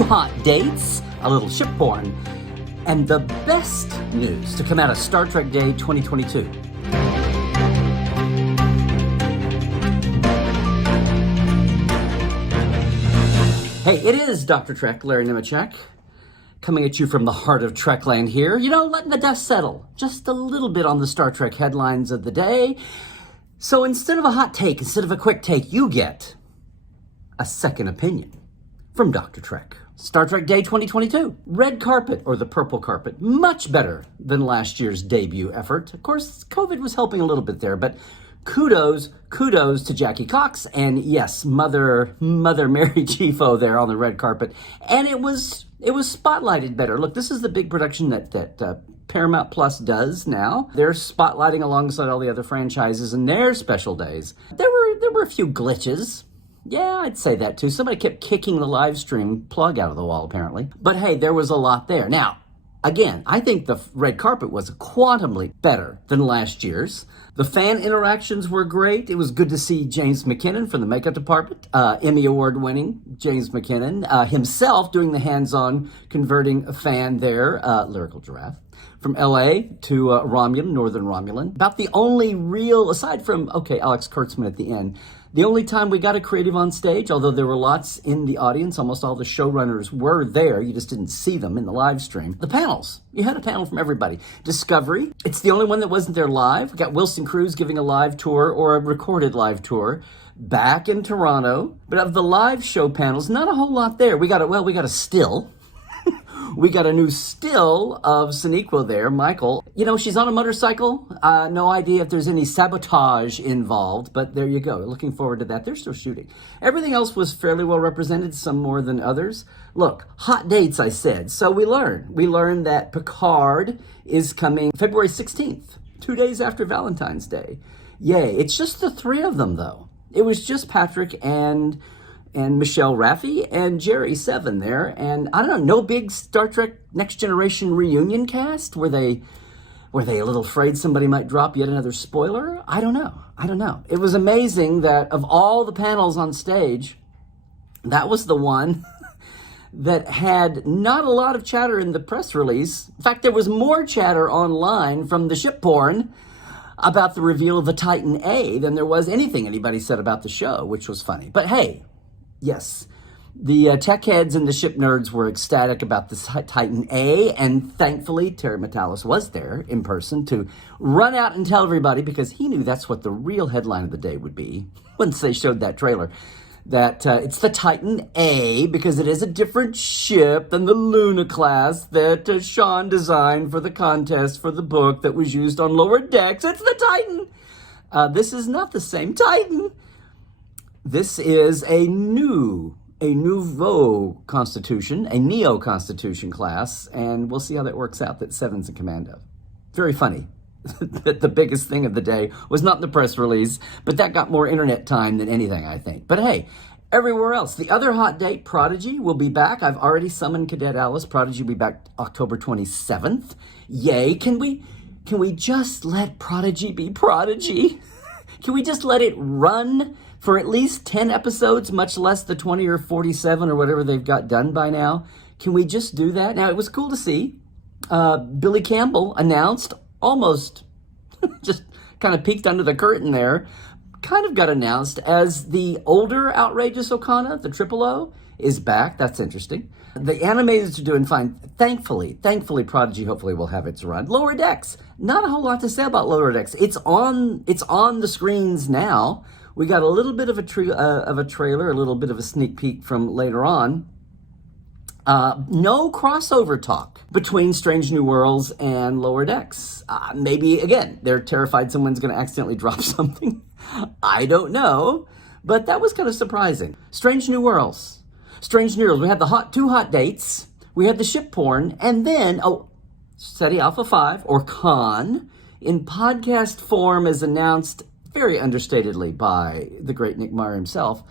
2 hot dates, a little ship porn, and the best news to come out of Star Trek Day 2022. Hey, it is Dr. Trek, Larry Nemecek, coming at you from the heart of Trekland here. You know, letting the dust settle just a little bit on the Star Trek headlines of the day. So instead of a hot take, instead of a quick take, you get a second opinion from Dr. Trek. Star Trek Day 2022. Red carpet, or the purple carpet, much better than last year's debut effort. Of course, COVID was helping a little bit there, but kudos to Jackie Cox, and yes, Mother Mary Chifo there on the red carpet, and it was spotlighted better. Look, this is the big production that Paramount Plus does now. They're spotlighting alongside all the other franchises and their special days. There were a few glitches. Yeah, I'd say that too. Somebody kept kicking the live stream plug out of the wall, apparently. But hey, there was a lot there. Now, again, I think the red carpet was quantumly better than last year's. The fan interactions were great. It was good to see James McKinnon from the makeup department, Emmy Award-winning James McKinnon, himself doing the hands-on converting a fan there, Lyrical Giraffe, from LA to Romulan, Northern Romulan. About the only real, aside from, Alex Kurtzman at the end, the only time we got a creative on stage, although there were lots in the audience, almost all the showrunners were there, you just didn't see them in the live stream. The panels. You had a panel from everybody. Discovery, it's the only one that wasn't there live. We got Wilson Cruz giving a live tour or a recorded live tour back in Toronto. But of the live show panels, not a whole lot there. We got a still. We got a new still of Sonequa there, Michael. You know, she's on a motorcycle. No idea if there's any sabotage involved, but there you go. Looking forward to that. They're still shooting. Everything else was fairly well represented, some more than others. Look, hot dates, I said. So we learned that Picard is coming February 16th, 2 days after Valentine's Day. Yay. It's just the 3 of them, though. It was just Patrick and Michelle Raffi and Jerry Seven there. And I don't know, no big Star Trek Next Generation reunion cast? Were they a little afraid somebody might drop yet another spoiler? I don't know. It was amazing that of all the panels on stage, that was the one that had not a lot of chatter in the press release. In fact, there was more chatter online from the ship porn about the reveal of the Titan A than there was anything anybody said about the show, which was funny. But hey, yes, the tech heads and the ship nerds were ecstatic about this Titan A, and thankfully Terry Matalas was there in person to run out and tell everybody, because he knew that's what the real headline of the day would be once they showed that trailer, that it's the Titan A because it is a different ship than the Luna class that Sean designed for the contest for the book that was used on Lower Decks. It's the Titan! This is not the same Titan. This is a nouveau constitution, a neo-constitution class, and we'll see how that works out that Seven's in command of. Very funny that the biggest thing of the day was not in the press release, but that got more internet time than anything, I think. But hey, everywhere else, the other hot date, Prodigy, will be back. I've already summoned Cadet Alice. Prodigy will be back October 27th. Yay, can we just let Prodigy be Prodigy? Can we just let it run for at least 10 episodes, much less the 20 or 47 or whatever they've got done by now? Can we just do that? Now, it was cool to see. Billy Campbell announced, almost just kind of peeked under the curtain there, kind of got announced as the older Outrageous Okana, the Triple O, is back. That's interesting. The animators are doing fine. Thankfully, Prodigy hopefully will have its run. Lower Decks, not a whole lot to say about Lower Decks. It's on the screens now. We got a little bit of a trailer, a little bit of a sneak peek from later on. No crossover talk between Strange New Worlds and Lower Decks. Maybe, again, they're terrified someone's going to accidentally drop something. I don't know, but that was kind of surprising. Strange New Worlds. We had the 2 hot dates. We had the ship porn, and then, SETI Alpha 5, or Khan, in podcast form, is announced very understatedly by the great Nick Meyer himself.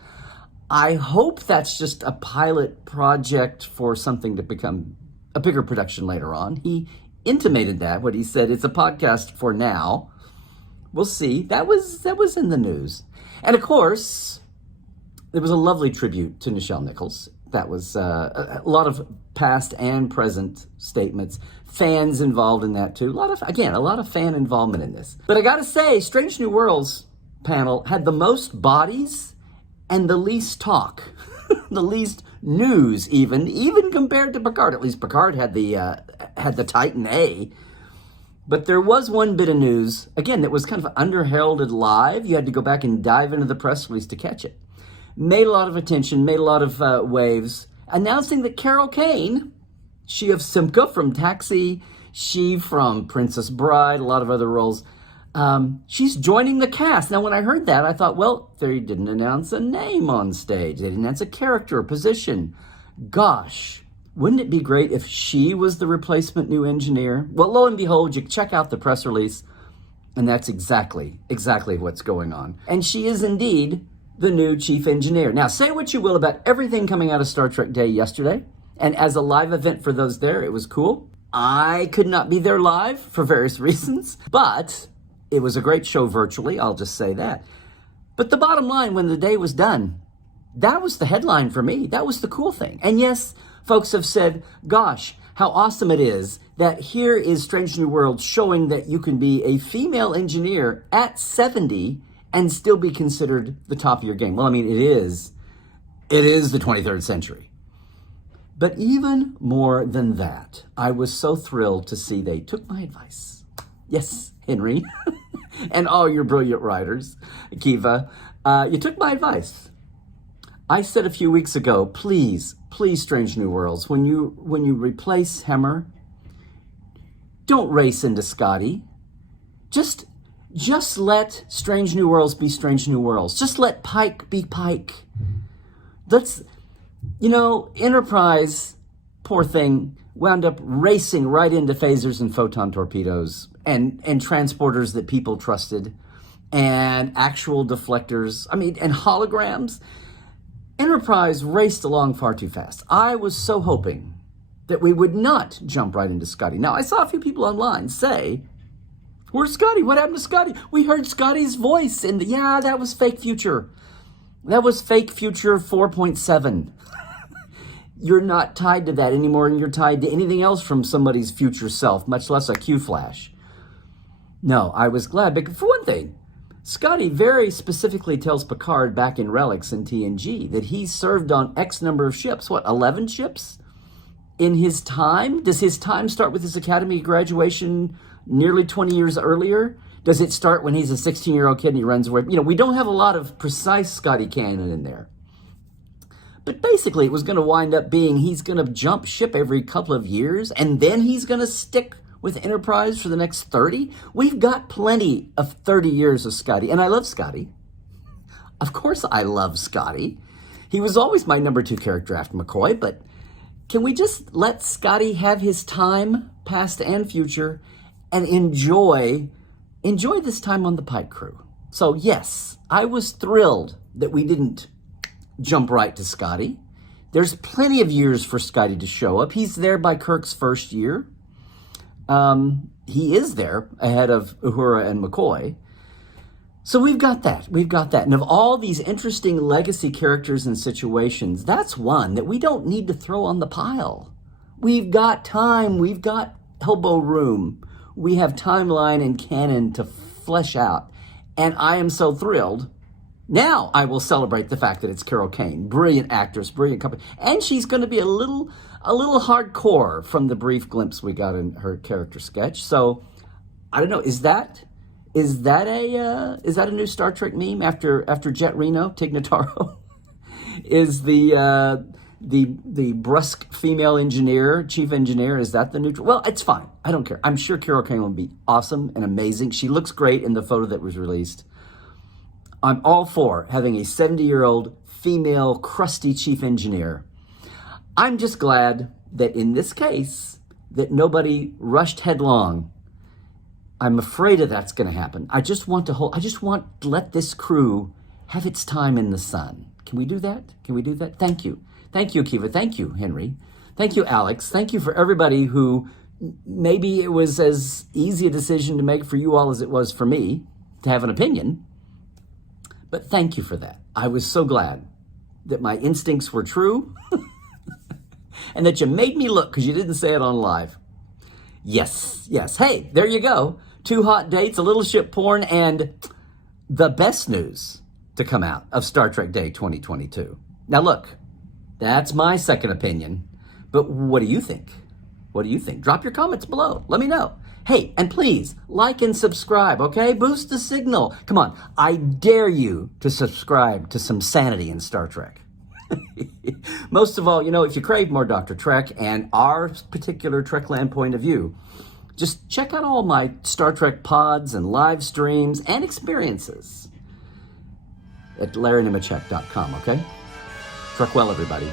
I hope that's just a pilot project for something to become a bigger production later on. He intimated that, what he said, it's a podcast for now. We'll see. That was in the news. And of course, there was a lovely tribute to Nichelle Nichols. That was a lot of past and present statements. Fans involved in that too. A lot of fan involvement in this. But I gotta say, Strange New Worlds panel had the most bodies and the least talk, the least news, even compared to Picard. At least Picard had the Titan A. But there was one bit of news, again, that was kind of underheralded live. You had to go back and dive into the press release to catch it. Made a lot of attention, made a lot of waves, announcing that Carol Kane, she of Simca from Taxi, she from Princess Bride, a lot of other roles, she's joining the cast. Now, when I heard that, I thought, well, they didn't announce a name on stage. They didn't announce a character or position. Gosh, wouldn't it be great if she was the replacement new engineer? Well, lo and behold, you check out the press release, and that's exactly what's going on. And she is indeed the new chief engineer. Now, say what you will about everything coming out of Star Trek Day yesterday, and as a live event for those there, it was cool. I could not be there live for various reasons, but it was a great show virtually, I'll just say that. But the bottom line, when the day was done, that was the headline for me. That was the cool thing. And yes, folks have said, gosh, how awesome it is that here is Strange New Worlds showing that you can be a female engineer at 70 and still be considered the top of your game. Well, I mean, it is the 23rd century. But even more than that, I was so thrilled to see they took my advice. Yes, Henry, and all your brilliant writers, Kiva, you took my advice. I said a few weeks ago, please, Strange New Worlds, when you replace Hemmer, don't race into Scotty. Just let Strange New Worlds be Strange New Worlds. Just let Pike be Pike. Enterprise, poor thing, wound up racing right into phasers and photon torpedoes and transporters that people trusted and actual deflectors, and holograms. Enterprise raced along far too fast. I was so hoping that we would not jump right into Scotty. Now, I saw a few people online say, where's Scotty? What happened to Scotty? We heard Scotty's voice in that was fake future. That was fake future 4.7. You're not tied to that anymore, and you're tied to anything else from somebody's future self, much less a Q flash. No, I was glad, because for one thing, Scotty very specifically tells Picard back in Relics in TNG that he served on X number of ships, 11 ships in his time? Does his time start with his academy graduation nearly 20 years earlier? Does it start when he's a 16-year-old kid and he runs away? We don't have a lot of precise Scotty canon in there. But basically, it was going to wind up being he's going to jump ship every couple of years, and then he's going to stick with Enterprise for the next 30. We've got plenty of 30 years of Scotty, and I love Scotty. Of course I love Scotty. He was always my number 2 character after McCoy, but can we just let Scotty have his time, past and future, and enjoy this time on the Pike crew? So yes, I was thrilled that we didn't jump right to Scotty. There's plenty of years for Scotty to show up. He's there by Kirk's first year. He is there ahead of Uhura and McCoy. So we've got that. And of all these interesting legacy characters and situations, that's one that we don't need to throw on the pile. We've got time. We've got elbow room. We have timeline and canon to flesh out. And I am so thrilled. Now I will celebrate the fact that it's Carol Kane, brilliant actress, brilliant company, and she's going to be a little hardcore from the brief glimpse we got in her character sketch. So I don't know. Is that a new Star Trek meme after Jet Reno, Tig Notaro? Is the brusque female engineer, chief engineer, is that the neutral? Well, it's fine. I don't care. I'm sure Carol Kane will be awesome and amazing. She looks great in the photo that was released. I'm all for having a 70-year-old female crusty chief engineer. I'm just glad that in this case, that nobody rushed headlong. I'm afraid of that's going to happen. I just want to let this crew have its time in the sun. Can we do that? Thank you. Thank you, Kiva. Thank you, Henry. Thank you, Alex. Thank you for everybody who maybe it was as easy a decision to make for you all as it was for me to have an opinion. But thank you for that. I was so glad that my instincts were true and that you made me look because you didn't say it on live. Yes, yes. Hey, there you go. 2 hot dates, a little ship porn, and the best news to come out of Star Trek Day 2022. Now look, that's my second opinion, but what do you think? What do you think? Drop your comments below. Let me know. Hey, and please like and subscribe, okay? Boost the signal. Come on, I dare you to subscribe to some sanity in Star Trek. Most of all, if you crave more Dr. Trek and our particular Trekland point of view, just check out all my Star Trek pods and live streams and experiences at LarryNemecek.com, okay? Trek well, everybody.